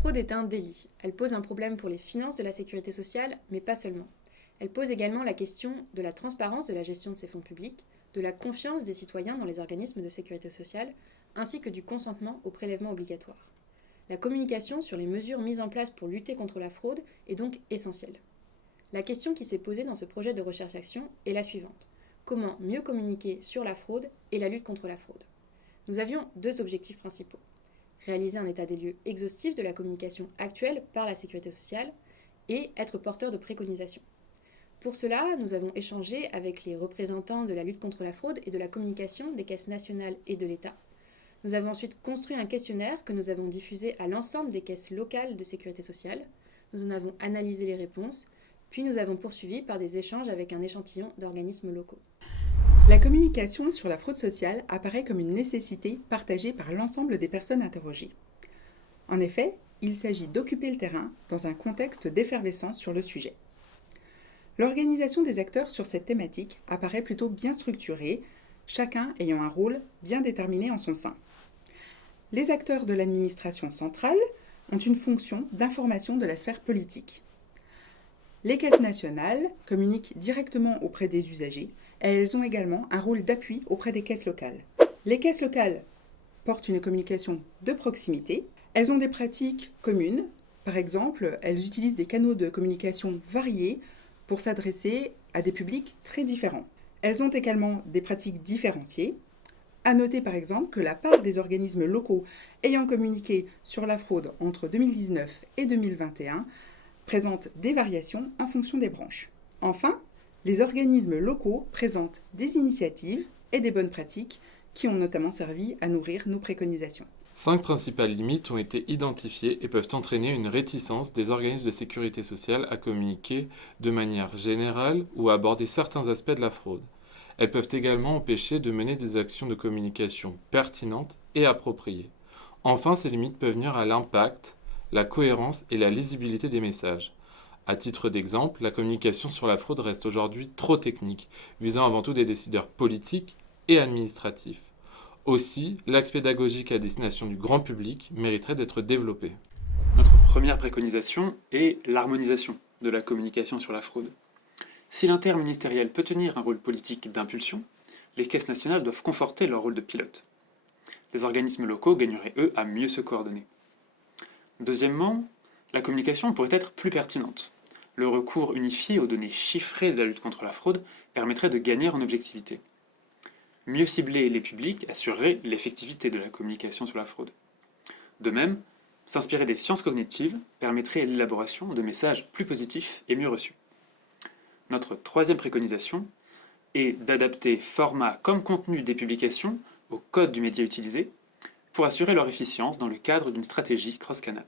fraude est un délit. Elle pose un problème pour les finances de la sécurité sociale, mais pas seulement. Elle pose également la question de la transparence de la gestion de ces fonds publics, de la confiance des citoyens dans les organismes de sécurité sociale, ainsi que du consentement au prélèvement obligatoire. La communication sur les mesures mises en place pour lutter contre la fraude est donc essentielle. La question qui s'est posée dans ce projet de recherche-action est la suivante. Comment mieux communiquer sur la fraude et la lutte contre la fraude? Nous avions deux objectifs principaux. Réaliser un état des lieux exhaustif de la communication actuelle par la sécurité sociale et être porteur de préconisations. Pour cela, nous avons échangé avec les représentants de la lutte contre la fraude et de la communication des caisses nationales et de l'État. Nous avons ensuite construit un questionnaire que nous avons diffusé à l'ensemble des caisses locales de sécurité sociale. Nous en avons analysé les réponses, puis nous avons poursuivi par des échanges avec un échantillon d'organismes locaux. La communication sur la fraude sociale apparaît comme une nécessité partagée par l'ensemble des personnes interrogées. En effet, il s'agit d'occuper le terrain dans un contexte d'effervescence sur le sujet. L'organisation des acteurs sur cette thématique apparaît plutôt bien structurée, chacun ayant un rôle bien déterminé en son sein. Les acteurs de l'administration centrale ont une fonction d'information de la sphère politique. Les caisses nationales communiquent directement auprès des usagers et elles ont également un rôle d'appui auprès des caisses locales. Les caisses locales portent une communication de proximité. Elles ont des pratiques communes. Par exemple, elles utilisent des canaux de communication variés pour s'adresser à des publics très différents. Elles ont également des pratiques différenciées. À noter par exemple que la part des organismes locaux ayant communiqué sur la fraude entre 2019 et 2021 présente des variations en fonction des branches. Enfin, les organismes locaux présentent des initiatives et des bonnes pratiques qui ont notamment servi à nourrir nos préconisations. 5 principales limites ont été identifiées et peuvent entraîner une réticence des organismes de sécurité sociale à communiquer de manière générale ou à aborder certains aspects de la fraude. Elles peuvent également empêcher de mener des actions de communication pertinentes et appropriées. Enfin, ces limites peuvent nuire à l'impact, la cohérence et la lisibilité des messages. À titre d'exemple, la communication sur la fraude reste aujourd'hui trop technique, visant avant tout des décideurs politiques et administratifs. Aussi, l'axe pédagogique à destination du grand public mériterait d'être développé. Notre première préconisation est l'harmonisation de la communication sur la fraude. Si l'interministériel peut tenir un rôle politique d'impulsion, les caisses nationales doivent conforter leur rôle de pilote. Les organismes locaux gagneraient, eux, à mieux se coordonner. Deuxièmement, la communication pourrait être plus pertinente. Le recours unifié aux données chiffrées de la lutte contre la fraude permettrait de gagner en objectivité. Mieux cibler les publics assurerait l'effectivité de la communication sur la fraude. De même, s'inspirer des sciences cognitives permettrait l'élaboration de messages plus positifs et mieux reçus. Notre troisième préconisation est d'adapter format comme contenu des publications au code du média utilisé pour assurer leur efficience dans le cadre d'une stratégie cross-canal.